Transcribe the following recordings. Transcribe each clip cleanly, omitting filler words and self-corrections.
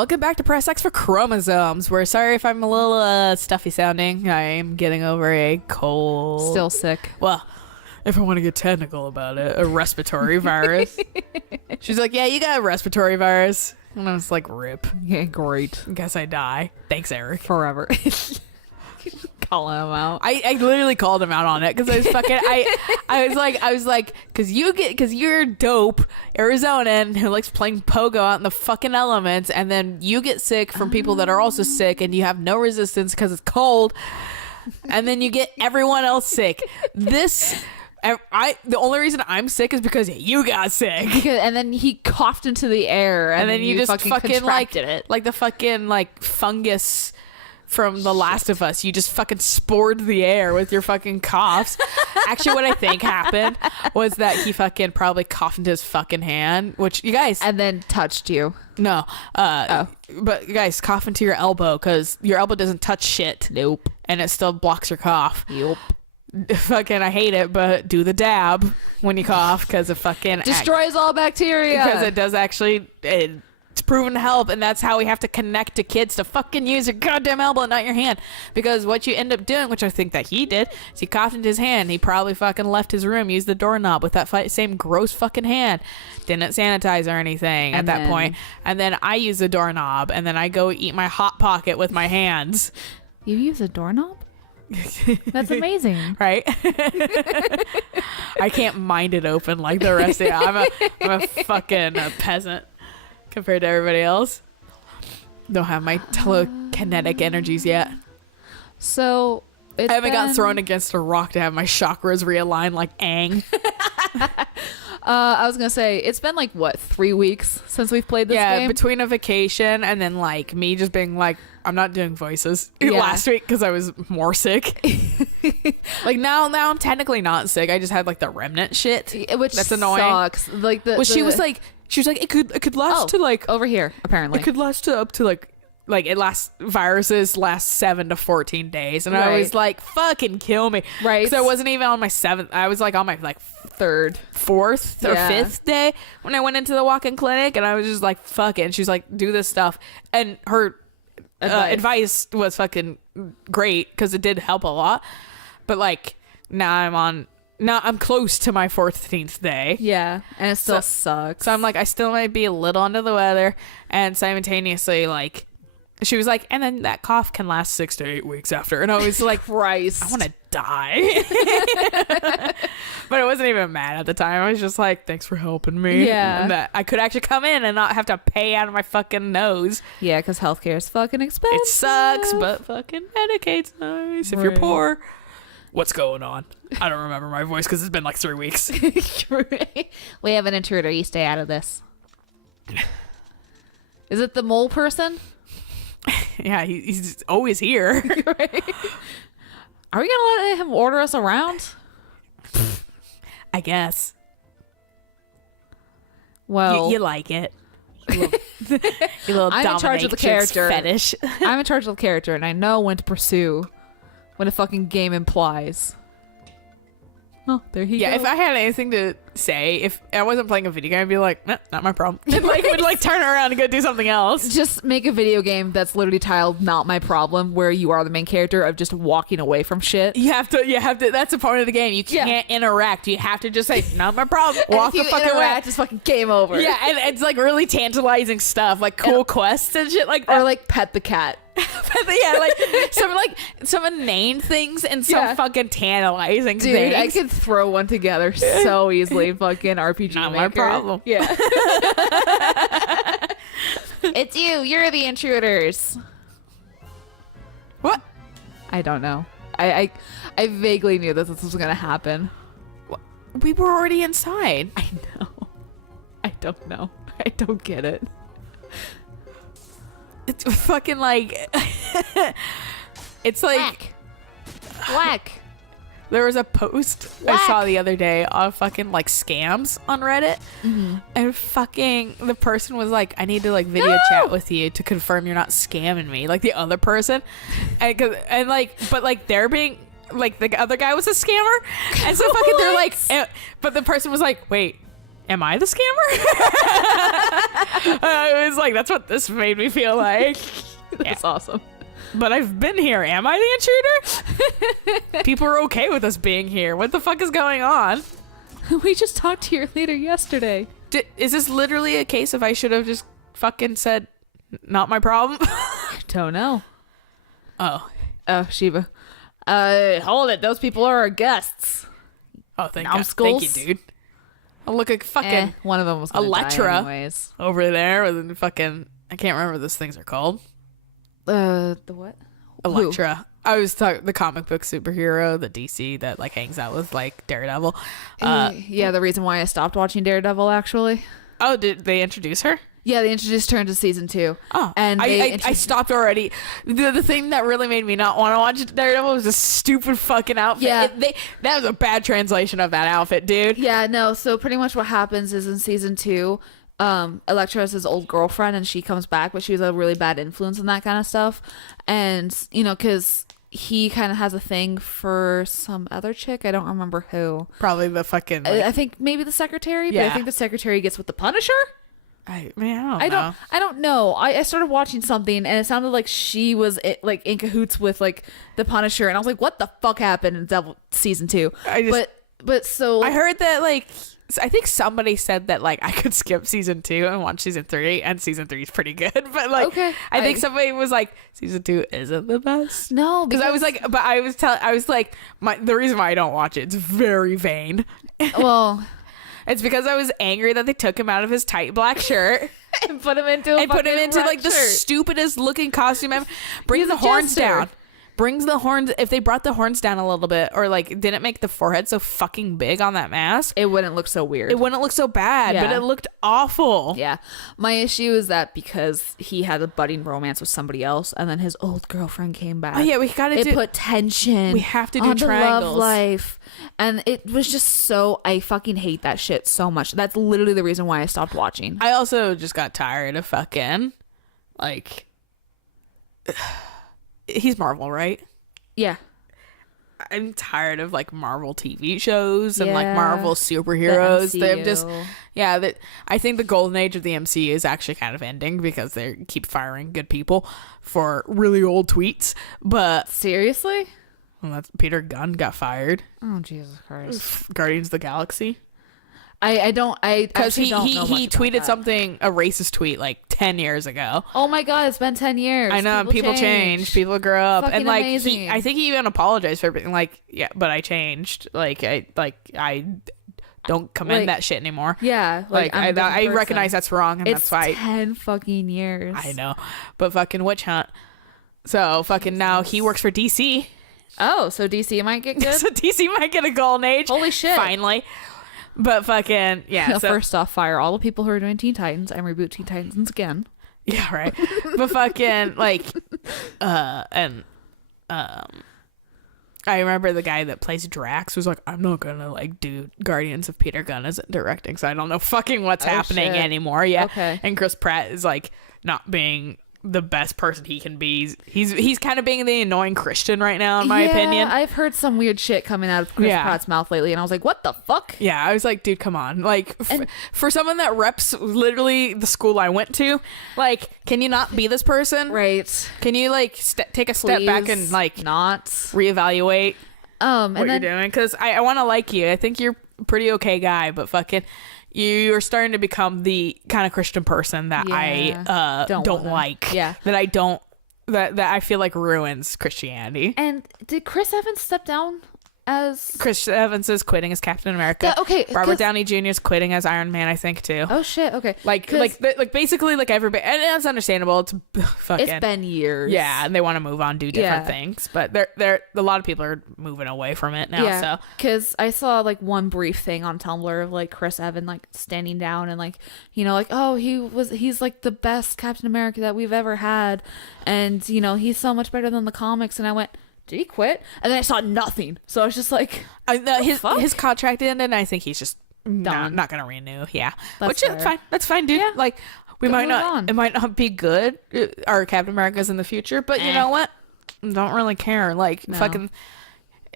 welcome back to Press X for Chromosomes. We're sorry if I'm a little stuffy sounding. I am getting over a cold. Still sick. Well, if I want to get technical about it, a respiratory virus. She's like, yeah, you got a respiratory virus. And I was like, rip. Yeah, great. Guess I die. Thanks, Eric. Forever. Calling him out. I literally called him out on it because I was fucking I was like because you're dope Arizonan who likes playing pogo out in the fucking elements, and then you get sick from people that are also sick and you have no resistance because it's cold, and then you get everyone else sick. The only reason I'm sick is because you got sick. And then he coughed into the air, and then you just fucking like it. Like the fucking like fungus from The Last of Us. You just fucking spored the air with your fucking coughs. Actually, what I think happened was that he fucking probably coughed into his fucking hand, which you guys... And then touched you. No. But you guys, cough into your elbow because your elbow doesn't touch shit. Nope. And it still blocks your cough. Yep. Fucking, I hate it, but do the dab when you cough because it fucking... Destroys all bacteria. Because it does actually... It's proven to help, and that's how we have to connect to kids to fucking use your goddamn elbow, not your hand. Because what you end up doing, which I think that he did, is he coughed into his hand. He probably fucking left his room, used the doorknob with that same gross fucking hand. Didn't sanitize or anything at that point. And then I use the doorknob, and then I go eat my Hot Pocket with my hands. You use a doorknob? That's amazing. Right? I can't mind it open like the rest of you. I'm a fucking peasant compared to everybody else. Don't have my telekinetic energies yet. So I haven't gotten thrown against a rock to have my chakras realigned like Aang. I was gonna say it's been like what 3 weeks since we've played this game. Yeah, between a vacation and then like me just being like, I'm not doing voices last week because I was more sick. Like now I'm technically not sick. I just had like the remnant shit, which that's annoying. Sucks. Like she was like it could last to like over here apparently. It could last to up to like viruses last 7 to 14 days, and I was like, fucking kill me, right? Because I wasn't even on my 7th. I was like on my like 3rd, 4th, or 5th day when I went into the walk-in clinic, and I was just like, fuck it. And she's like, do this stuff, and her advice was fucking great because it did help a lot. But like now I'm close to my 14th day. Yeah, and it still sucks. So I'm like, I still might be a little under the weather, and simultaneously like. She was like, and then that cough can last 6 to 8 weeks after. And I was like, Christ, I want to die. But I wasn't even mad at the time. I was just like, thanks for helping me. Yeah. And that I could actually come in and not have to pay out of my fucking nose. Yeah, because healthcare is fucking expensive. It sucks, but fucking Medicaid's nice if you're poor. What's going on? I don't remember my voice because it's been like 3 weeks. We have an intruder. You stay out of this. Is it the mole person? Yeah, he's always here. Right. Are we gonna let him order us around? I guess. Well, you like it. You little I'm in charge of the character. Fetish. I'm in charge of the character, and I know when to pursue when a fucking game implies. Oh, there he goes. Yeah, if I had anything to say, if I wasn't playing a video game, I'd be like, nah, not my problem. And like would like turn around and go do something else. Just make a video game that's literally titled "Not My Problem," where you are the main character of just walking away from shit. You have to. That's a part of the game. You can't interact. You have to just say, "Not my problem." Walk the fuck away. It's fucking game over. Yeah, and it's like really tantalizing stuff, like cool quests and shit like that. Or like pet the cat. Yeah, like some inane things and some fucking tantalizing things. I could throw one together so easily. Fucking RPG Not Maker. my problem. Yeah. It's you. You're the intruders. What? I don't know. I vaguely knew that this was gonna happen. We were already inside. I know. I don't know. I don't get it. It's fucking like it's like Whack. There was a post I saw the other day of fucking like scams on Reddit, and fucking the person was like, I need to like video chat with you to confirm you're not scamming me, like the other person, and like but like they're being like the other guy was a scammer, and so fucking they're like, but the person was like, wait, am I the scammer? I was like, that's what this made me feel like. That's awesome. But I've been here. Am I the intruder? People are okay with us being here. What the fuck is going on? We just talked to your leader yesterday. Is this literally a case of I should have just fucking said, not my problem? Don't know. Oh, Shiva. Hold it. Those people are our guests. oh, thank you, dude. Oh, look at fucking One of them was gonna Electra die anyways. over there with the fucking, I can't remember what those things are called. The what? Electra. I was talking the comic book superhero, the DC that like hangs out with like Daredevil. Yeah, the reason why I stopped watching Daredevil, actually. Oh, did they introduce her? Yeah, they introduced her into season 2. Oh, and I stopped already. The thing that really made me not want to watch Daredevil was a stupid fucking outfit. Yeah. That was a bad translation of that outfit, dude. Yeah, no. So pretty much what happens is in season 2, Electra is his old girlfriend, and she comes back, but she was a really bad influence and that kind of stuff. And you know, because he kind of has a thing for some other chick. I don't remember who. Probably the fucking. I think maybe the secretary. Yeah. But I think the secretary gets with the Punisher. I don't know. I don't know. I started watching something and it sounded like she was like in cahoots with like the Punisher, and I was like, what the fuck happened in Devil season 2? But so I heard that like I think somebody said that like I could skip season 2 and watch season 3, and season 3 is pretty good. But like, okay, I think somebody was like season 2 isn't the best. No, because I was like, but I was like, the reason why I don't watch it, it's very vain. Well. It's because I was angry that they took him out of his tight black shirt and put him into like the stupidest looking costume ever. Brings the horns down. Brings the horns. If they brought the horns down a little bit, or like didn't make the forehead so fucking big on that mask, it wouldn't look so weird. It wouldn't look so bad, but it looked awful. Yeah. My issue is that because he had a budding romance with somebody else, and then his old girlfriend came back. Oh yeah, we gotta do. Put tension. We have to do onto triangles. Love life, and it was just so. I fucking hate that shit so much. That's literally the reason why I stopped watching. I also just got tired of fucking, like, he's Marvel, right? Yeah. I'm tired of like Marvel TV shows and like Marvel superheroes. They've just, I think the golden age of the MCU is actually kind of ending because they keep firing good people for really old tweets. But seriously, well, that's Peter Gunn got fired. Oh Jesus Christ! Guardians of the Galaxy. I don't because he tweeted something, a racist tweet like 10 years ago. Oh my god, it's been 10 years. I know, people change, people grow up. Fucking and like amazing. I think he even apologized for everything, like, yeah, but I changed, I don't commend that shit anymore. Yeah, like I recognize that's wrong, and it's that's why 10 fucking years. I know, but fucking witch hunt. So fucking now he works for DC. Oh, so DC might get good. So DC might get a golden age. Holy shit! Finally. But fucking yeah. So, first off, fire all the people who are doing Teen Titans and reboot Teen Titans again. Yeah, right. But fucking like, I remember the guy that plays Drax was like, I'm not gonna like do Guardians of Peter Gunn isn't directing, so I don't know fucking what's happening anymore. Yeah. Okay. And Chris Pratt is like not being the best person he can be. He's kind of being the annoying Christian right now, in my opinion. I've heard some weird shit coming out of Chris Pratt's mouth lately, and I was like, what the fuck? Yeah, I was like, dude, come on. Like, for someone that reps literally the school I went to, like, can you not be this person? Right. Can you like take a step back and like not reevaluate what you're doing? Because I want to like you. I think you're a pretty okay guy, but fucking you're starting to become the kind of Christian person that I don't like. Yeah. That I don't, that I feel like ruins Christianity. And did Chris Evans step down as... Chris Evans is quitting as Captain America. Okay. Robert Downey Jr. is quitting as Iron Man, I think, too. Oh, shit. Okay. Like basically like everybody, and it's understandable. It's fucking... It's been years. Yeah, and they want to move on, do different things. But they're a lot of people are moving away from it now. Yeah, so because I saw like one brief thing on Tumblr of like Chris Evans like standing down and like, you know, like, oh, he's like the best Captain America that we've ever had, and you know, he's so much better than the comics. And I went, did he quit? And then I saw nothing, so I was just like, his contract ended, and I think he's just not gonna renew. Yeah, which is fine. That's fine, dude. Yeah. Like we might not. It might not be good. Our Captain America's in the future, but you know what? Don't really care. Like fucking.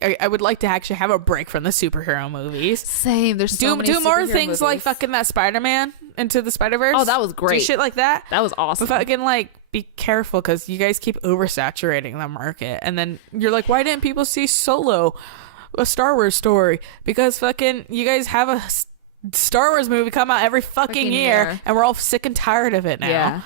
I would like to actually have a break from the superhero movies. Same. There's so many do more superhero things movies. like fucking that Spider-Man Into the Spider-Verse. Oh, that was great. Do shit like that. That was awesome. But fucking like be careful because you guys keep oversaturating the market, and then you're like, why didn't people see Solo, a Star Wars story? Because fucking you guys have a Star Wars movie come out every fucking year, and we're all sick and tired of it now. Yeah.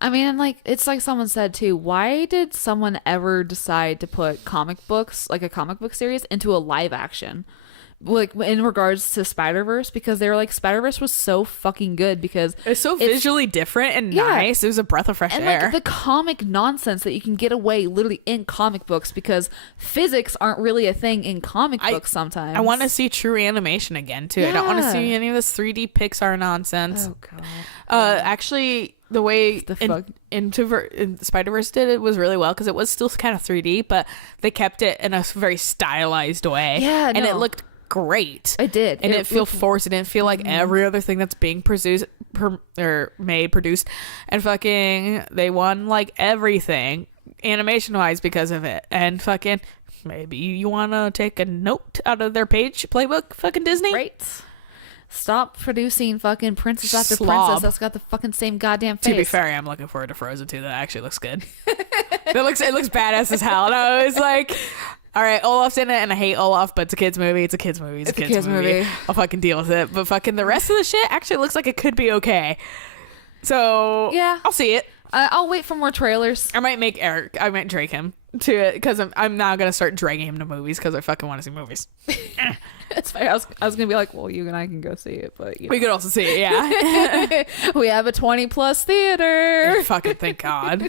I mean, like, it's like someone said too, why did someone ever decide to put comic books, like a comic book series, into a live action? Like, in regards to Spider-Verse, because they were like, Spider-Verse was so fucking good because it's so visually different and nice. It was a breath of fresh air. Like, the comic nonsense that you can get away literally in comic books, because physics aren't really a thing in comic books sometimes. I want to see true animation again too. I don't want to see any of this 3D Pixar nonsense. Oh god. Actually, the way in Spider-Verse did it was really well because it was still kind of 3D, but they kept it in a very stylized way. Yeah, and it looked great. It did, and it didn't feel forced. It didn't feel like every other thing that's being produced, and fucking they won like everything animation wise because of it. And fucking maybe you want to take a note out of their playbook, fucking Disney, right? Stop producing fucking princess after Slob. princess that's got the fucking same goddamn face. To be fair, I'm looking forward to Frozen 2. That actually looks good. It looks badass as hell. And I was like, all right, Olaf's in it, and I hate Olaf, but it's a kid's movie. It's a kid's movie. It's a kid's movie. I'll fucking deal with it. But fucking the rest of the shit actually looks like it could be okay. So yeah, I'll see it. I'll wait for more trailers. I might drag him to it because I'm now gonna start dragging him to movies because I fucking want to see movies. It's fine. I was gonna be like, well, you and I can go see it, but we could also see it. Yeah, we have a 20+ theater. Fucking thank God.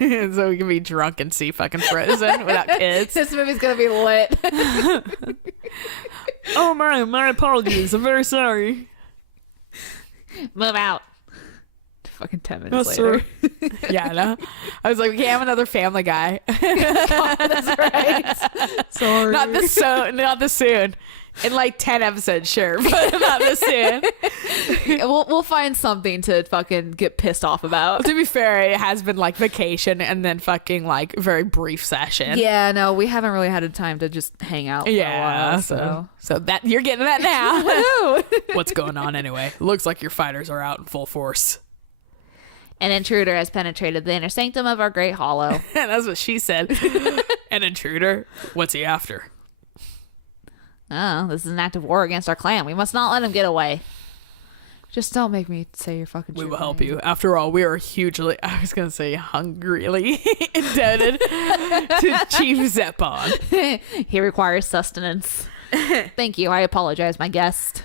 So we can be drunk and see fucking Frozen without kids. This movie's gonna be lit. Oh my apologies. I'm very sorry. Move out. Fucking 10 minutes later. Yeah, no. I was like, we can't have another Family Guy. Oh, that's right. Sorry. Not this soon. In like 10 episodes, sure, but not this soon. We'll find something to fucking get pissed off about. To be fair, it has been like vacation and then fucking like very brief session. Yeah, no, we haven't really had a time to just hang out for a while. So that you're getting that now. Woohoo! What's going on anyway? Looks like your fighters are out in full force. An intruder has penetrated the inner sanctum of our great hollow. That's what she said. An intruder? What's he after? Oh, this is an act of war against our clan. We must not let him get away. Just don't make me say your fucking We true will help name. you. After all, we are hugely, I was going to say hungrily indebted to Chief Zeppon. He requires sustenance. Thank you. I apologize, my guest.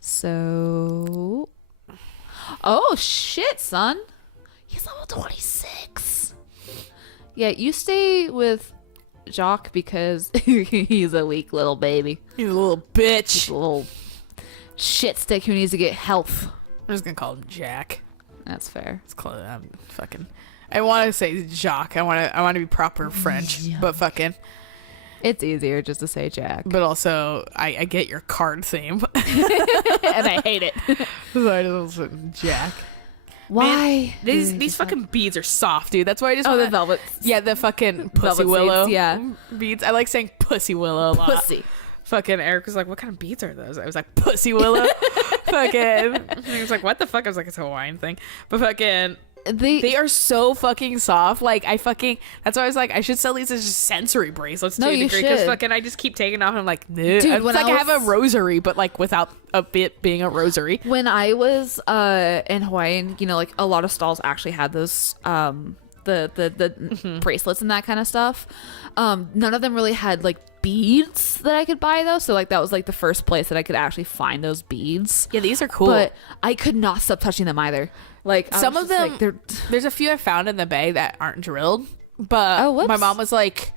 So... Oh, shit, son. He's level 26. Yeah, you stay with Jacques because he's a weak little baby. He's a little bitch. He's a little shit stick who needs to get health. I'm just going to call him Jack. That's fair. It's close. I'm fucking... I want to say Jacques. I want to be proper French, but fucking... It's easier just to say Jack. But also, I get your card theme. And I hate it. So I just Jack. Why? Man, these fucking beads are soft, dude. That's why I just the velvet. Yeah, the fucking pussy Velvet willow seeds, beads. I like saying pussy willow a lot. Pussy. Fucking Eric was like, what kind of beads are those? I was like, pussy willow. Fucking. And he was like, what the fuck? I was like, it's a Hawaiian thing. But fucking... They are so fucking soft. Like that's why I was like, I should sell these as just sensory bracelets to a degree because fucking I just keep taking off and I'm like, dude, it's like I have a rosary but like without a bit being a rosary. When I was in Hawaii, and you know, like a lot of stalls actually had those the bracelets and that kind of stuff. None of them really had like beads that I could buy though, so like that was like the first place that I could actually find those beads. Yeah, these are cool, but I could not stop touching them either. Like some of them, like, there's a few I found in the bay that aren't drilled, but my mom was like,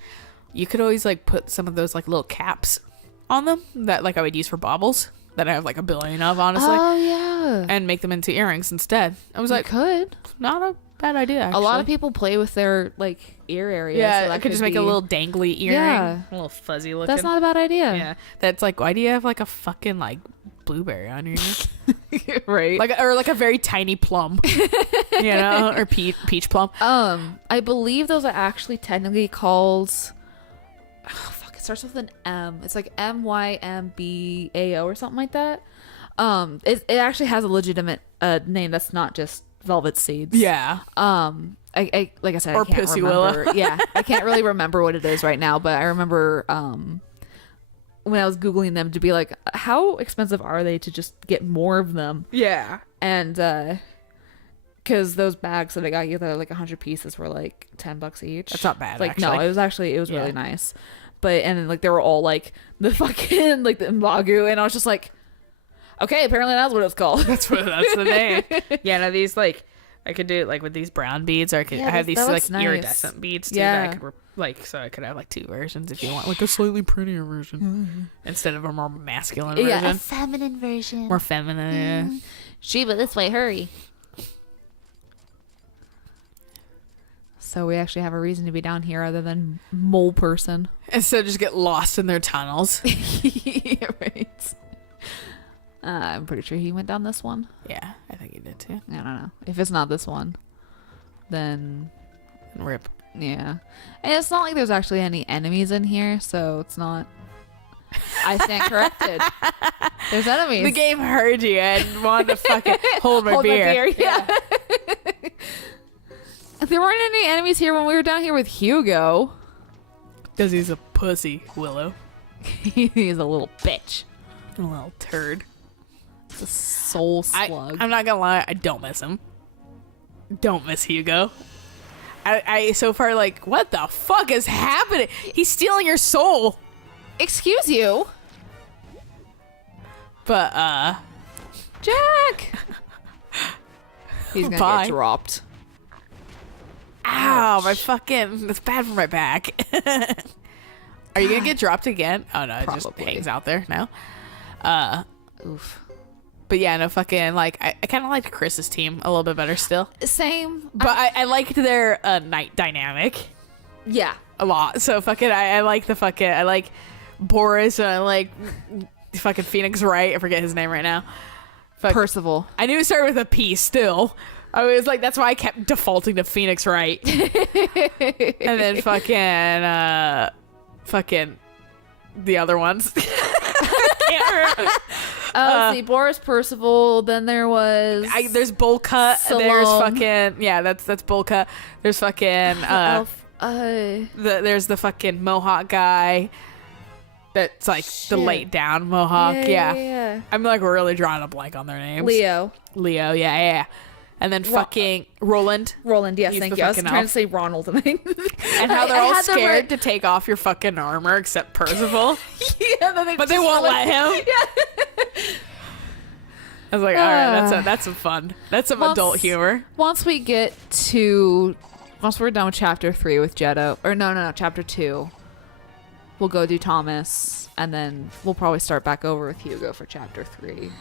you could always like put some of those like little caps on them that like I would use for baubles that I have like a billion of, honestly. Oh yeah, and make them into earrings instead. I was like, could not a bad idea. Actually. A lot of people play with their like ear area. Yeah, so I could just make a little dangly earring, a little fuzzy looking. That's not a bad idea. Yeah, that's like, why do you have like a fucking like blueberry on your right? like a very tiny plum, or peach plum. I believe those are actually technically called. Oh, fuck! It starts with an M. It's like MYMBAO or something like that. It actually has a legitimate name that's not just velvet seeds. Yeah. I like I said, or I can't pussy remember. willow. Yeah, I can't really remember what it is right now, but I remember when I was Googling them to be like, how expensive are they to just get more of them? Yeah. And because those bags that I got you that are like 100 pieces were like $10 each. That's not bad. Like actually. no, it was really nice. But and then, like they were all like the fucking like the Mbagu, and I was just like, okay, apparently that's what it's called. That's the name. Yeah, no, these like I could do it like with these brown beads, or I have these like nice. Iridescent beads too that I could so I could have like two versions if you want, like a slightly prettier version instead of a more masculine version. Yeah, a feminine version. More feminine. Yeah. Shiva, this way, hurry. So we actually have a reason to be down here other than mole person. Instead of just get lost in their tunnels. Yeah, right. I'm pretty sure he went down this one. Yeah, I think he did too. I don't know. If it's not this one, then rip. Yeah. And it's not like there's actually any enemies in here, so it's not. I stand corrected. There's enemies. The game heard you and wanted to fucking hold my beer. Yeah. There weren't any enemies here when we were down here with Hugo. Because he's a pussy, Willow. He's a little bitch. A little turd. It's a soul slug. I'm not gonna lie, I don't miss him. Don't miss Hugo. I so far like, what the fuck is happening? He's stealing your soul. Excuse you. But Jack. He's gonna get dropped. Ow, my fucking, that's bad for my back. Are you gonna get dropped again? Oh no, it just hangs out there now. Oof. But yeah, no fucking, like, I kind of liked Chris's team a little bit better still. Same. But I liked their night dynamic. Yeah. A lot. So fucking, I like the fucking, I like Boris, and I like fucking Phoenix Wright. I forget his name right now. Percival. I knew it started with a P still. I was like, that's why I kept defaulting to Phoenix Wright. And then fucking the other ones. Can't remember. Let's see, Boris, Percival. Then there was there's Bowl Cut. Salome. There's fucking that's Bowl Cut. There's fucking there's the fucking Mohawk guy. That's like the laid down Mohawk. Yeah. I'm like really drawing a blank on their names. Leo. Yeah. And then fucking Roland. Yes, thank you. I was trying to say Ronald. And how they're all scared to take off your fucking armor except Percival. Yeah, but they won't let him. Yeah. I was like, all right, that's some fun. That's some adult humor. Once we're done with chapter 3 with Jetto, or no, chapter 2, we'll go do Thomas, and then we'll probably start back over with Hugo for chapter 3.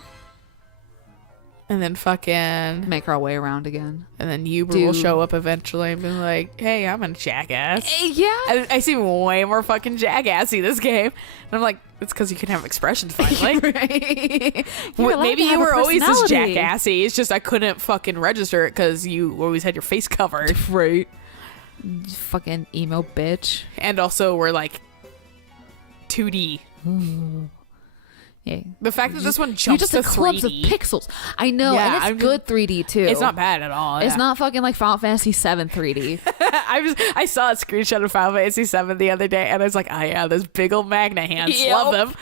And then fucking make our way around again. And then Uber will show up eventually and be like, hey, I'm a jackass. Yeah. I seem way more fucking jackassy this game. And I'm like, it's because you can have expressions finally. Right. Maybe you were always this jackassy. It's just I couldn't fucking register it because you always had your face covered. Right. Fucking emo bitch. And also we're like 2D. Yeah. The fact that this one jumps to 3D. Clubs of pixels. I know, yeah, and it's good 3D too. It's not bad at all. It's not fucking like Final Fantasy 7 3D. I saw a screenshot of Final Fantasy 7 the other day, and I was like, oh yeah, those big old magna hands. Yep. Love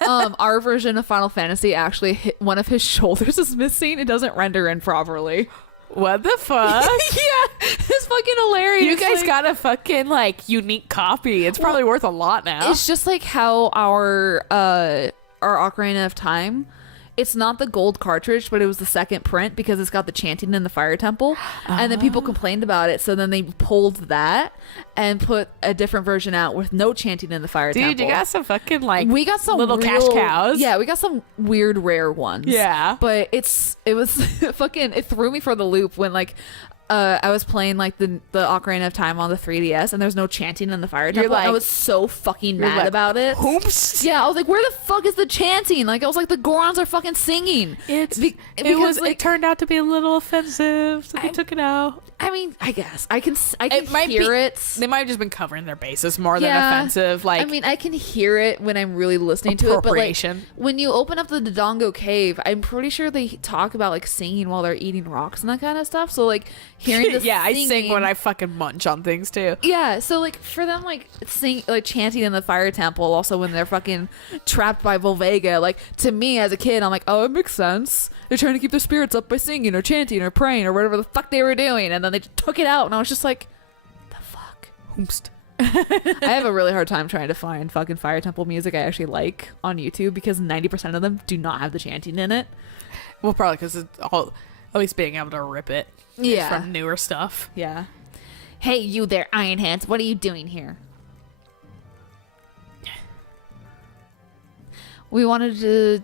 them. Our version of Final Fantasy actually one of his shoulders is missing. It doesn't render in properly. What the fuck? Yeah, it's fucking hilarious. You guys got a fucking like unique copy. It's probably worth a lot now. It's just like how our Ocarina of Time, it's not the gold cartridge, but it was the second print because it's got the chanting in the fire temple. And then people complained about it, so then they pulled that and put a different version out with no chanting in the fire temple. Dude, you got some fucking like we got some little cash cows. Yeah, we got some weird rare ones. Yeah. But it was fucking, it threw me for the loop when like I was playing like the Ocarina of Time on the 3DS, and there's no chanting in the fire temple. like- I was so fucking mad about it. Oops. Yeah, I was like, where the fuck is the chanting? Like, I was like, the Gorons are fucking singing. It turned out to be a little offensive, so they took it out. I mean, I guess I can might hear be- it. They might have just been covering their bases more than Yeah. offensive. Like, I mean, I can hear it when I'm really listening to it, but like appropriation. when you open up the Dodongo cave, I'm pretty sure they talk about like singing while they're eating rocks and that kind of stuff. So like hearing the yeah, singing, I sing when I fucking munch on things too. yeah, so like for them like chanting in the fire temple, also when they're fucking trapped by Volvega, like to me as a kid, I'm like, oh, it makes sense. They're trying to keep their spirits up by singing or chanting or praying or whatever the fuck they were doing, and then they just took it out, and I was just like, the fuck. Oomst. I have a really hard time trying to find fucking fire temple music I actually like on YouTube because 90% of them do not have the chanting in it. Well, probably because it's all, at least being able to rip it. Yeah. From newer stuff. Yeah. Hey, you there, Iron Hands. What are you doing here? We wanted to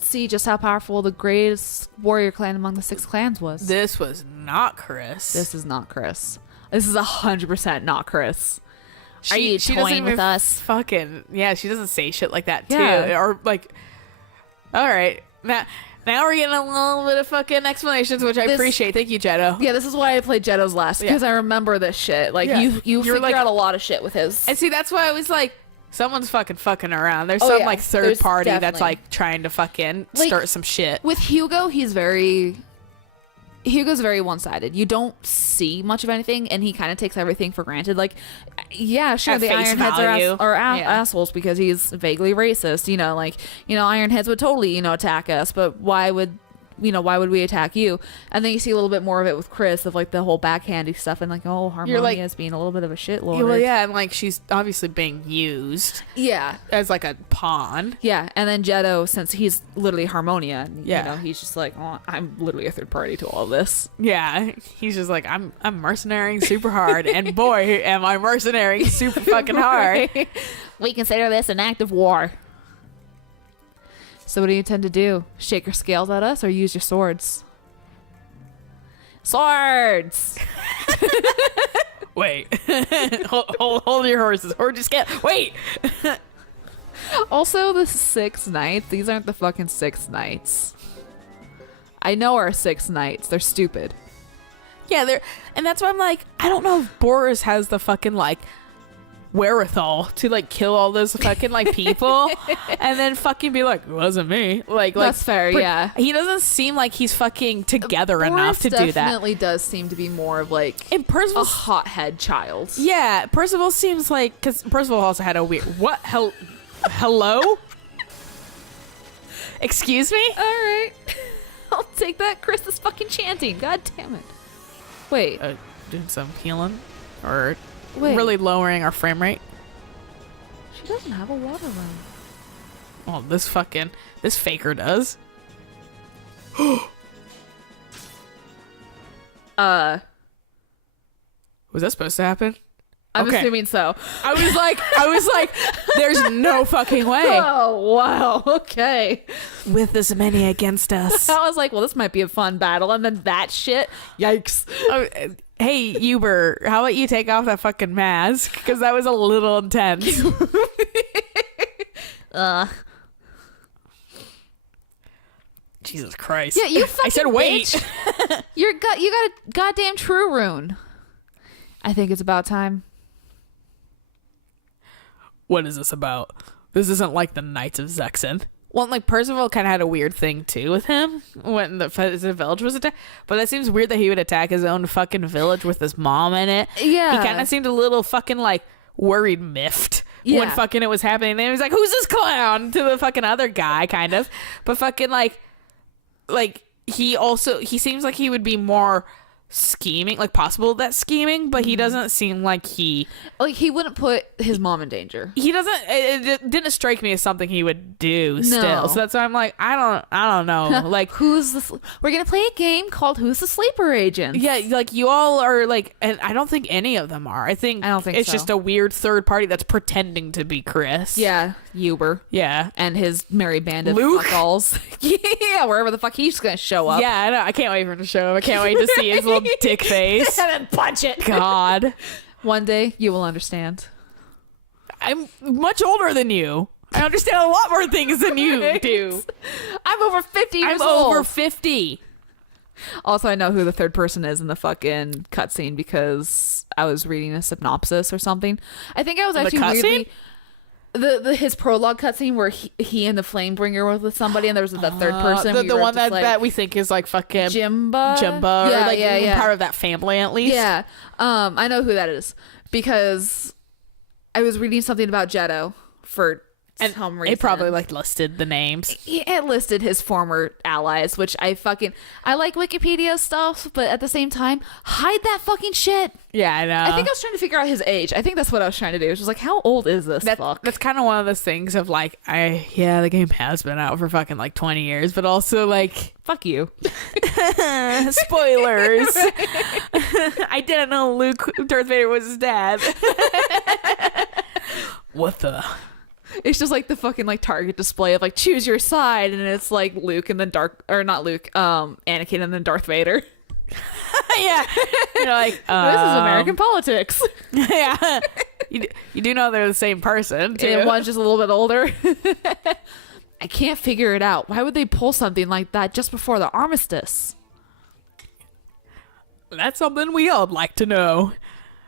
see just how powerful the greatest warrior clan among the 6 clans was. This was not Chris. This is not Chris. This is 100% not Chris. Are you she toying doesn't even with us? Fucking yeah, she doesn't say shit like that too. Yeah. Or like, all right, now we're getting a little bit of fucking explanations, which I appreciate. Thank you, Jetto. Yeah, this is why I played Jetto's last, because I remember this shit. Like, Yeah. you You're figure like- out a lot of shit with his. And see, that's why I was like, someone's fucking around. There's Oh, some yeah. like third There's party that's definitely. like trying to fucking Like, start some shit. With Hugo, Hugo's very one-sided. You don't see much of anything, and he kind of takes everything for granted. Like, yeah, sure, At the face Ironheads value. are Yeah. assholes because he's vaguely racist. You know, like, Ironheads would totally, attack us, but why would we attack you? And then you see a little bit more of it with Chris, of like the whole backhandy stuff, and like, oh, Harmonia's being a little bit of a shitlord. Well, yeah, and like she's obviously being used Yeah. as like a pawn. Yeah, and then Jetto, since he's literally Harmonia, Yeah. he's just like, oh, I'm literally a third party to all this. Yeah, he's just like, I'm mercenarying super hard, and boy, am I mercenarying super fucking hard. We consider this an act of war. So what do you intend to do? Shake your scales at us or use your swords? Swords! Wait, hold your horses. Hold your scale. Wait. Also, the 6 knights. These aren't the fucking 6 knights. I know our 6 knights. They're stupid. Yeah, and that's why I'm like, I don't know if Boris has the fucking like wherewithal to like kill all those fucking like people and then fucking be like, it wasn't me. That's fair, yeah. He doesn't seem like he's fucking together enough to do that. Definitely does seem to be more of like And a Percival, hothead child. yeah, Percival seems like, because Percival also had a weird hello. Excuse me. All right. I'll take that. Chris is fucking chanting. God damn it. Wait. Doing some healing or Wait. really lowering our frame rate. She doesn't have a water run. Oh, this faker does. Was that supposed to happen? I'm Okay. assuming so. I was like, there's no fucking way. Oh, wow. Okay. With this many against us. I was like, well, this might be a fun battle. And then that shit. Yikes. Hey, Uber, how about you take off that fucking mask? Because that was a little intense. Jesus Christ. Yeah, you fucking I said wait. bitch. You got a goddamn true rune. I think it's about time. What is this about? This isn't like the Knights of Zexen. Well, like Percival kind of had a weird thing too with him when the village was attacked. But that seems weird that he would attack his own fucking village with his mom in it. Yeah. He kind of seemed a little fucking like worried miffed when Yeah. fucking it was happening. And he was like, "Who's this clown?" to the fucking other guy, kind of. But fucking like he seems like he would be more scheming, like possible that scheming, but he doesn't seem like he wouldn't put his mom in danger. he doesn't it didn't strike me as something he would do still. No. So that's why I'm like, I don't know. Like, we're gonna play a game called Who's the Sleeper Agent? yeah, like you all are like, and I don't think any of them are. I don't think it's so. just a weird third party that's pretending to be Chris. Yeah, Uber Yeah. and his merry band of Luke? fuckballs. Yeah, wherever the fuck he's gonna show up. Yeah, I know. I can't wait for him to show up. I can't wait to see his little little dick face. And then punch it. God. One day you will understand. I'm much older than you. I understand a lot more things than you do. I'm over 50 years I'm old. over 50. Also, I know who the third person is in the fucking cutscene because I was reading a synopsis or something. I think I was actually reading his prologue cutscene where he and the Flamebringer were with somebody, and there was the third person. The one that we think is like fucking Jimba, or like part of that family at least. Yeah, I know who that is because I was reading something about Jetto for some reason. It probably like listed the names. It listed his former allies, which I like Wikipedia stuff, but at the same time, hide that fucking shit. Yeah, I know. I think I was trying to figure out his age. I think that's what I was trying to do. It was just like, how old is this? That's kind of one of those things of like, the game has been out for fucking like 20 years, but also like, fuck you. Spoilers. I didn't know Darth Vader was his dad. What the? It's just like the fucking like Target display of like choose your side, and it's like Luke and then Anakin and then Darth Vader. Yeah, you're like this is American politics. Yeah, you do know they're the same person too. And one's just a little bit older. I can't figure it out. Why would they pull something like that just before the armistice? That's something we all like to know.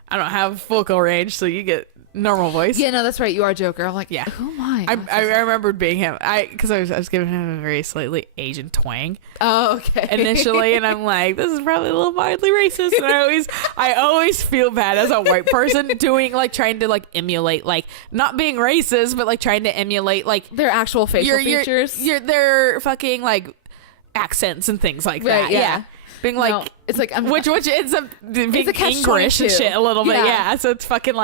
I don't have vocal range, so you get normal voice. Yeah, no, that's right. You are Joker. I'm like, yeah. Who am I? I remembered being him. Because I was giving him a very slightly Asian twang. Oh, okay. Initially, and I'm like, this is probably a little mildly racist. And I always feel bad as a white person trying to emulate, not being racist, but trying to emulate their actual facial features. Their fucking accents and things like that. Yeah. Being it's like which ends up being English and shit a little bit. Yeah. So it's fucking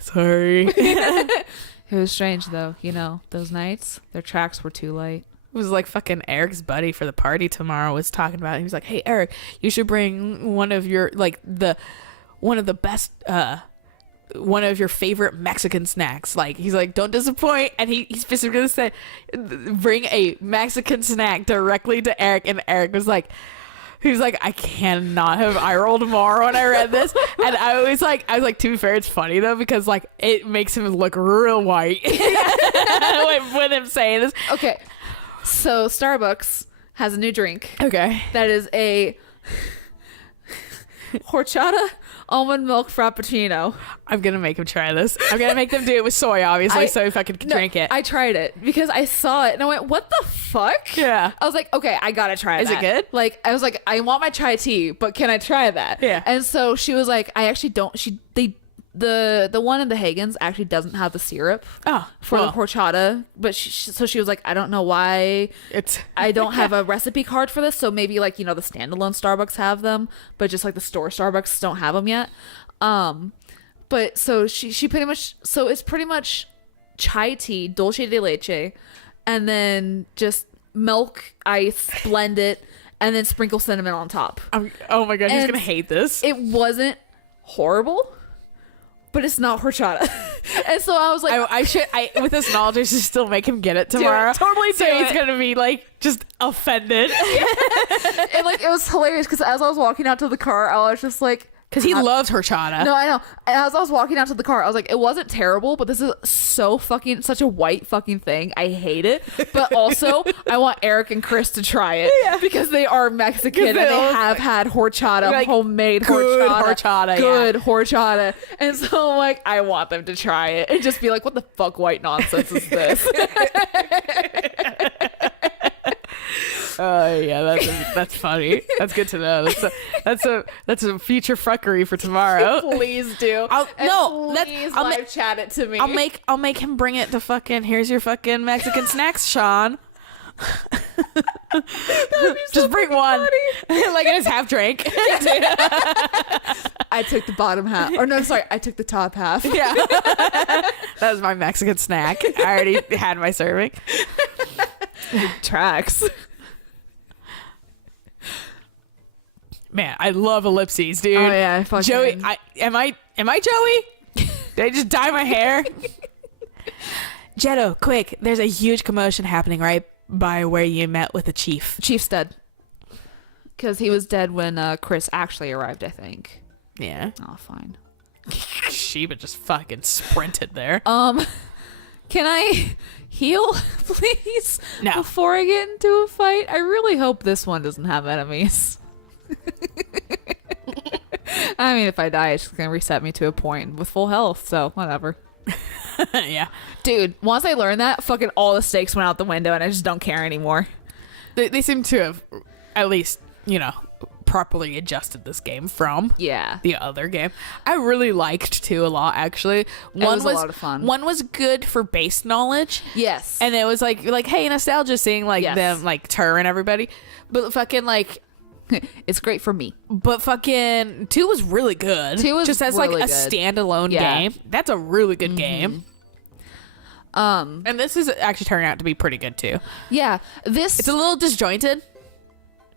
sorry. It was strange though, those nights their tracks were too light. It was fucking Eric's buddy for the party tomorrow was talking about it. He was like, hey Eric, you should bring one of your one of the best one of your favorite Mexican snacks. He's like, don't disappoint. And he specifically said bring a Mexican snack directly to Eric, and Eric was like, he was like, I cannot have eye rolled more when I read this. And I was like, to be fair, it's funny though, because it makes him look real white with him saying this. Okay. So Starbucks has a new drink. Okay. That is a horchata almond milk frappuccino. I'm gonna make him try this. I'm gonna make them do it with soy, obviously, so if I could drink it. I tried it because I saw it and I went, what the fuck? Yeah. I was like, okay, I gotta try that. Is it good? I was like, I want my chai tea, but can I try that? Yeah. And so she was like, I actually don't. The one in the Hagen's actually doesn't have the syrup for the horchata, but she was like, I don't know why I don't have a recipe card for this, so maybe the standalone Starbucks have them, but just the store Starbucks don't have them yet. But so she pretty much, so it's pretty much chai tea, dulce de leche, and then just milk, ice, blend it, and then sprinkle cinnamon on top. Oh my god, he's gonna hate this. It wasn't horrible, but it's not horchata. And so I was like, with this knowledge, I should still make him get it tomorrow. Totally so he's gonna be just offended. And it was hilarious because as I was walking out to the car, I was just like, because he loves horchata. No, I know. And as I was walking out to the car, I was like, it wasn't terrible, but this is such a white fucking thing. I hate it. But also, I want Eric and Chris to try it because they are Mexican and they have had horchata, homemade horchata. Good horchata. And so I'm like, I want them to try it and just be like, what the fuck white nonsense is this? Oh yeah, that's funny. That's good to know. That's a future fuckery for tomorrow. Please do. I'll chat it to me. I'll make him bring it to fucking. Here's your fucking Mexican snacks, Sean. Just bring one, in his half drink. I took the bottom half, or no, sorry, I took the top half. Yeah, that was my Mexican snack. I already had my serving. Tracks. Man, I love ellipses, dude. Oh yeah, fucking Joey. Am I Joey? Did I just dye my hair? Jetto, quick! There's a huge commotion happening right by where you met with the chief. Chief Stud. Because he was dead when Chris actually arrived, I think. Yeah. Oh, fine. Sheba just fucking sprinted there. Can I heal, please? No. Before I get into a fight? I really hope this one doesn't have enemies. I mean, if I die, it's just going to reset me to a point with full health, so whatever. Yeah. Dude, once I learned that, fucking all the stakes went out the window and I just don't care anymore. They seem to have, at least, you know, properly adjusted this game from the other game. I really liked 2 a lot, actually. One was a lot of fun. One was good for base knowledge. Yes. And it was like hey, nostalgia, seeing like them like Tur and everybody. But fucking like it's great for me. But fucking 2 was really good. 2 was just as really like a good. standalone game. That's a really good game. And this is actually turning out to be pretty good too. Yeah. It's a little disjointed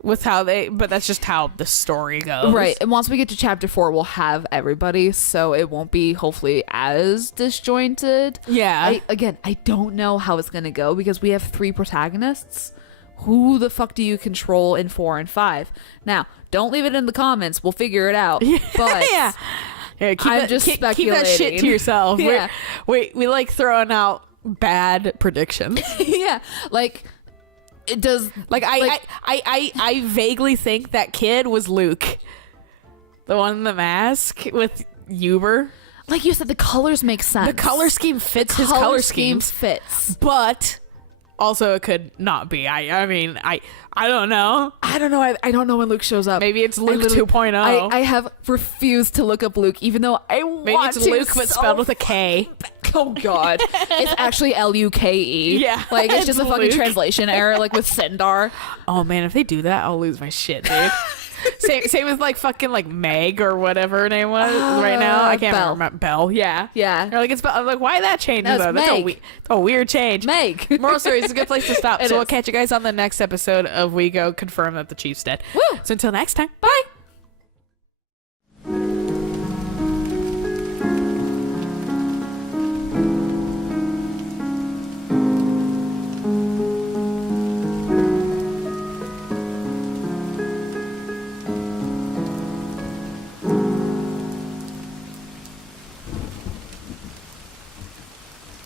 with how but that's just how the story goes. Right. And once we get to chapter 4, we'll have everybody, so it won't be hopefully as disjointed. Yeah. I don't know how it's going to go because we have 3 protagonists. Who the fuck do you control in 4 and 5? Now, don't leave it in the comments. We'll figure it out. But yeah. I'm just speculating. Keep that shit to yourself. Yeah. We like throwing out bad predictions. Yeah. Like, it does. Like, I vaguely think that kid was Luke. The one in the mask with Uber. Like you said, the colors make sense. The color scheme fits his color scheme. Fits. But also it could not be. I mean, I don't know. I don't know. I don't know when Luke shows up. Maybe it's Luke 2.0. I have refused to look up Luke, even though I want to. Maybe it's Luke, but spelled with a K. Oh, God. It's actually Luke. Yeah. Like, it's just a fucking Luke. translation error, like with Sendar. Oh, man, if they do that, I'll lose my shit, dude. Same with like fucking like Meg or whatever her name was right now. I can't remember. Belle. Yeah. Yeah. They're like, it's Belle. I'm like, why that change? That's though? That's a weird change. Meg. Moral story is a good place to stop. It so is. we'll catch you guys on the next episode of We Go Confirm That the Chief's Dead. Woo! So until next time, Bye.